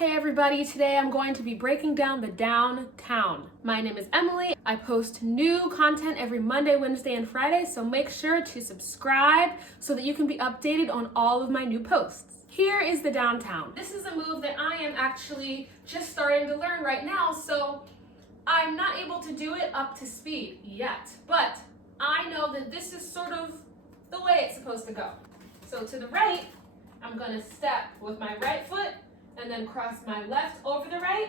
Hey everybody, today I'm going to be breaking down the downtown. My name is Emily. I post new content every Monday, Wednesday, and Friday, so make sure to subscribe so that you can be updated on all of my new posts. Here is the downtown. This is a move that I am actually just starting to learn right now, so I'm not able to do it up to speed yet, but I know that this is sort of the way it's supposed to go. So to the right, I'm gonna step with my right foot and then cross my left over the right,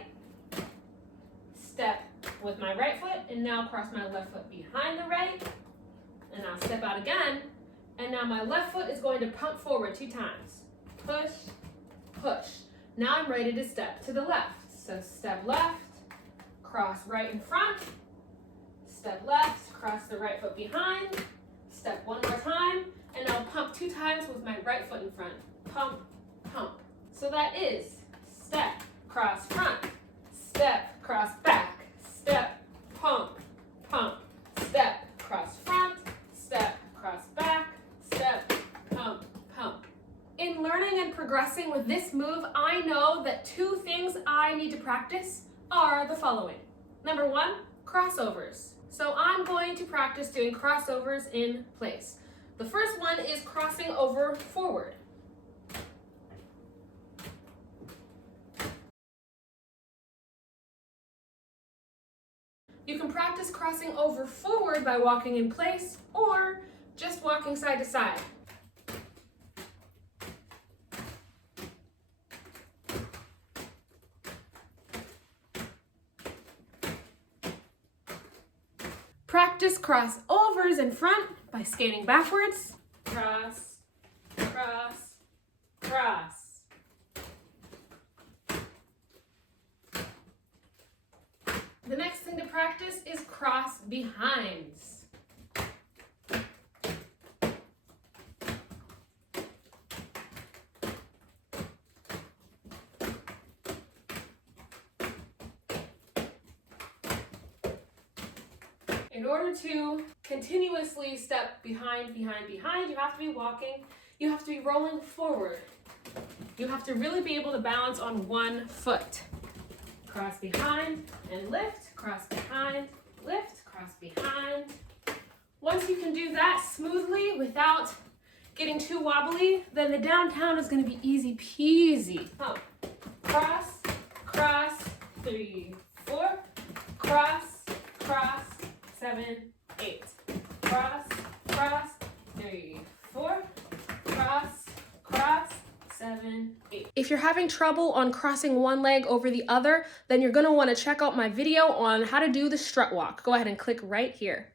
step with my right foot, and now cross my left foot behind the right, and I'll step out again, and now my left foot is going to pump forward 2 times. Push, push. Now I'm ready to step to the left. So step left, cross right in front, step left, cross the right foot behind, step one more time, and I'll pump 2 times with my right foot in front. Pump, pump. So that is step, cross front, step, cross back, step, pump, pump, step, cross front, step, cross back, step, pump, pump. In learning and progressing with this move, I know that 2 things I need to practice are the following. Number 1, crossovers. So I'm going to practice doing crossovers in place. The first one is crossing over forward. You can practice crossing over forward by walking in place or just walking side to side. Practice crossovers in front by skating backwards. Cross, cross, cross. The next thing to practice is cross behinds. In order to continuously step behind, you have to be walking, you have to be rolling forward. You have to really be able to balance on one foot. Cross behind and lift, cross behind, lift, cross behind. Once you can do that smoothly without getting too wobbly, then the downtown is going to be easy peasy. Pump. Cross, cross, 3, 4, cross, cross, 7, 8. Cross, cross, 3, 4, cross, cross, 7, 8. If you're having trouble on crossing one leg over the other, then you're going to want to check out my video on how to do the strut walk. Go ahead and click right here.